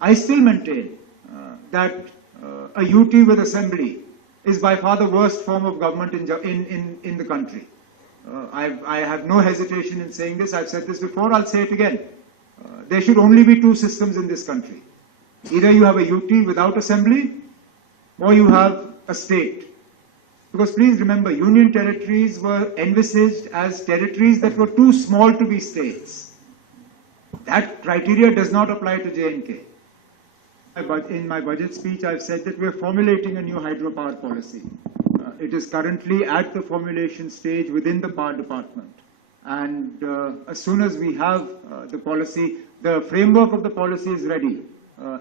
I still maintain that a UT with assembly is by far the worst form of government in the country. I have no hesitation in saying this. I've said this before, I'll say it again. There should only be two systems in this country. Either you have a UT without assembly, or you have a state. Because please remember, union territories were envisaged as territories that were too small to be states. That criteria does not apply to J&K. In my budget speech, I've said that we're formulating a new hydropower policy. It is currently at the formulation stage within the Power Department. And as soon as we have the policy, the framework of the policy is ready.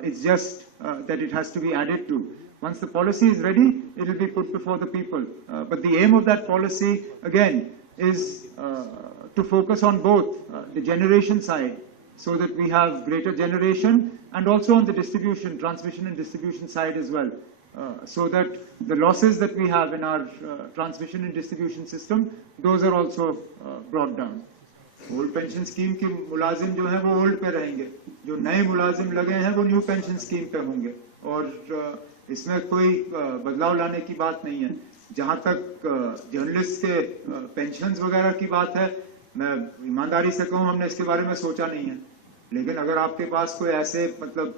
It's just that it has to be added to. Once the policy is ready, it will be put before the people. But the aim of that policy, again, is to focus on both the generation side, so that we have greater generation, and also on the distribution, transmission and distribution side as well, so that the losses that we have in our transmission and distribution system, those are also brought down. Old pension scheme के मुलाजिम जो हैं वो old पे रहेंगे, जो नए मुलाजिम लगे हैं वो न्यू पेंशन स्कीम पे होंगे, और इसमें कोई बदलाव लाने की बात नहीं है। जहां तक जर्नलिस्ट के पेंशन्स वगैरह की बात है, मैं ईमानदारी से कहूं, हमने इसके बारे में सोचा नहीं है। लेकिन अगर आपके पास कोई ऐसे मतलब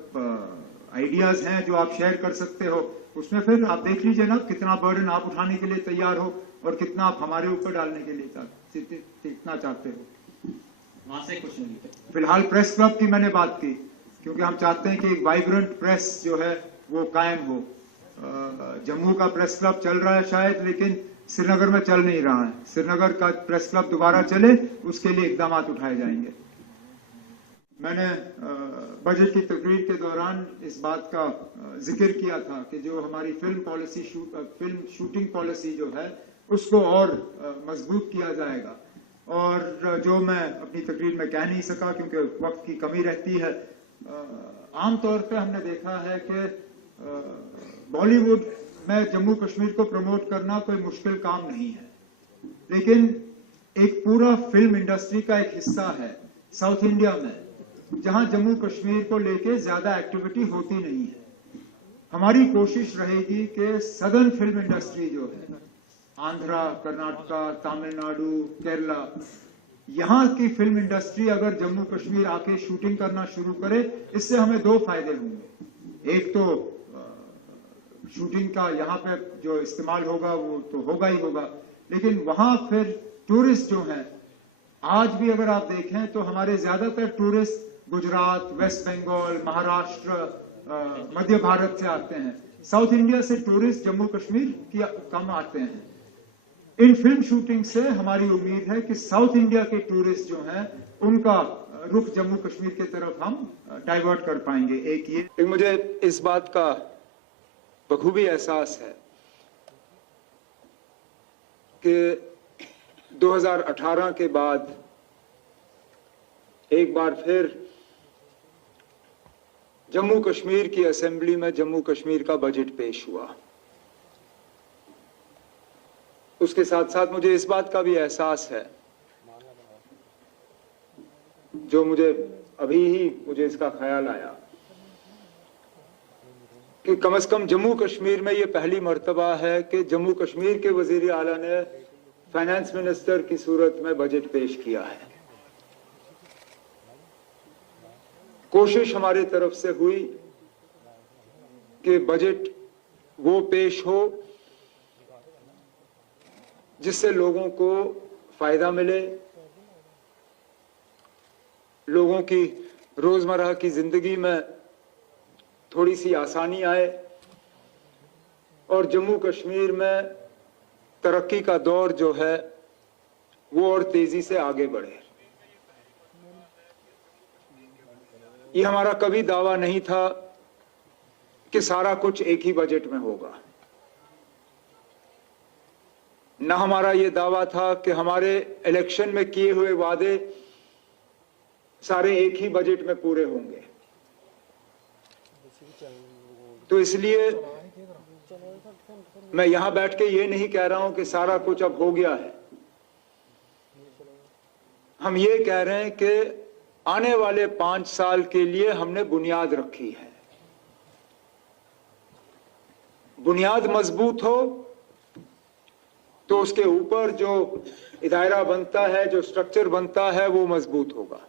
आइडियाज हैं जो आप शेयर कर सकते हो, उसमें फिर आप देख लीजिए ना कितना बर्डन आप उठाने के लिए तैयार हो और कितना आप हमारे ऊपर डालने के लिए कितना चाहते हो। वहां से क्वेश्चन फिलहाल प्रेस क्लब की मैंने बात की, क्योंकि हम चाहते हैं कि एक वाइब्रेंट प्रेस जो है वो कायम हो। जम्मू का प्रेस क्लब चल रहा है शायद, लेकिन श्रीनगर में चल नहीं रहा है। श्रीनगर का प्रेस क्लब दोबारा चले, उसके लिए इकदाम उठाए जाएंगे। मैंने बजट की तकरीर के दौरान इस बात का जिक्र किया था कि जो हमारी फिल्म शूटिंग पॉलिसी जो है उसको और मजबूत किया जाएगा, और जो मैं अपनी तकरीर में कह नहीं सका क्योंकि वक्त की कमी रहती है। आमतौर पे हमने देखा है कि बॉलीवुड में जम्मू कश्मीर को प्रमोट करना कोई मुश्किल काम नहीं है, लेकिन एक पूरा फिल्म इंडस्ट्री का एक हिस्सा है साउथ इंडिया में, जहां जम्मू कश्मीर को लेके ज्यादा एक्टिविटी होती नहीं है। हमारी कोशिश रहेगी कि सदर्न फिल्म इंडस्ट्री जो है, आंध्रा, कर्नाटका, तमिलनाडु, केरला, यहाँ की फिल्म इंडस्ट्री अगर जम्मू कश्मीर आके शूटिंग करना शुरू करे, इससे हमें दो फायदे होंगे। एक तो शूटिंग का यहाँ पे जो इस्तेमाल होगा वो तो होगा ही होगा, लेकिन वहां फिर टूरिस्ट जो हैं, आज भी अगर आप देखें तो हमारे ज्यादातर टूरिस्ट गुजरात, वेस्ट बंगाल, महाराष्ट्र, मध्य भारत से आते हैं। साउथ इंडिया से टूरिस्ट जम्मू कश्मीर की कम आते हैं। इन फिल्म शूटिंग से हमारी उम्मीद है कि साउथ इंडिया के टूरिस्ट जो हैं उनका रुख जम्मू कश्मीर की तरफ हम डाइवर्ट कर पाएंगे। एक ये मुझे इस बात का बखूबी एहसास है कि 2018 के बाद एक बार फिर जम्मू कश्मीर की असेंबली में जम्मू कश्मीर का बजट पेश हुआ। उसके साथ साथ मुझे इस बात का भी एहसास है, जो मुझे अभी ही इसका ख्याल आया, कि कम से कम जम्मू कश्मीर में ये पहली मर्तबा है कि जम्मू कश्मीर के वजीर आला ने फाइनेंस मिनिस्टर की सूरत में बजट पेश किया है। कोशिश हमारी तरफ से हुई कि बजट वो पेश हो जिससे लोगों को फायदा मिले, लोगों की रोजमर्रा की जिंदगी में थोड़ी सी आसानी आए और जम्मू कश्मीर में तरक्की का दौर जो है वो और तेजी से आगे बढ़े। ये हमारा कभी दावा नहीं था कि सारा कुछ एक ही बजट में होगा, न हमारा ये दावा था कि हमारे इलेक्शन में किए हुए वादे सारे एक ही बजट में पूरे होंगे। तो इसलिए मैं यहां बैठ के ये नहीं कह रहा हूं कि सारा कुछ अब हो गया है। हम ये कह रहे हैं कि आने वाले 5 साल के लिए हमने बुनियाद रखी है। बुनियाद मजबूत हो तो उसके ऊपर जो दायरा बनता है, जो स्ट्रक्चर बनता है, वो मजबूत होगा।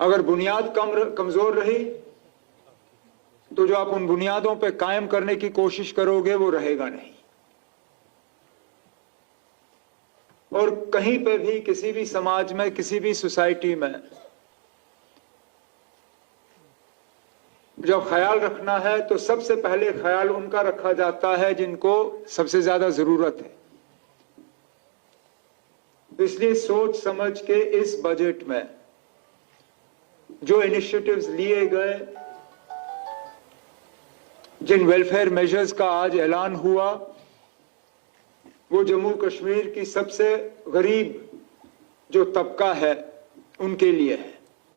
अगर बुनियाद कमजोर रही तो जो आप उन बुनियादों पे कायम करने की कोशिश करोगे वो रहेगा नहीं। और कहीं पे भी, किसी भी समाज में, किसी भी सोसाइटी में जब ख्याल रखना है तो सबसे पहले ख्याल उनका रखा जाता है जिनको सबसे ज्यादा जरूरत है। इसलिए सोच समझ के इस बजट में जो इनिशिएटिव्स लिए गए, जिन वेलफेयर मेजर्स का आज ऐलान हुआ, वो जम्मू कश्मीर की सबसे गरीब जो तबका है उनके लिए है।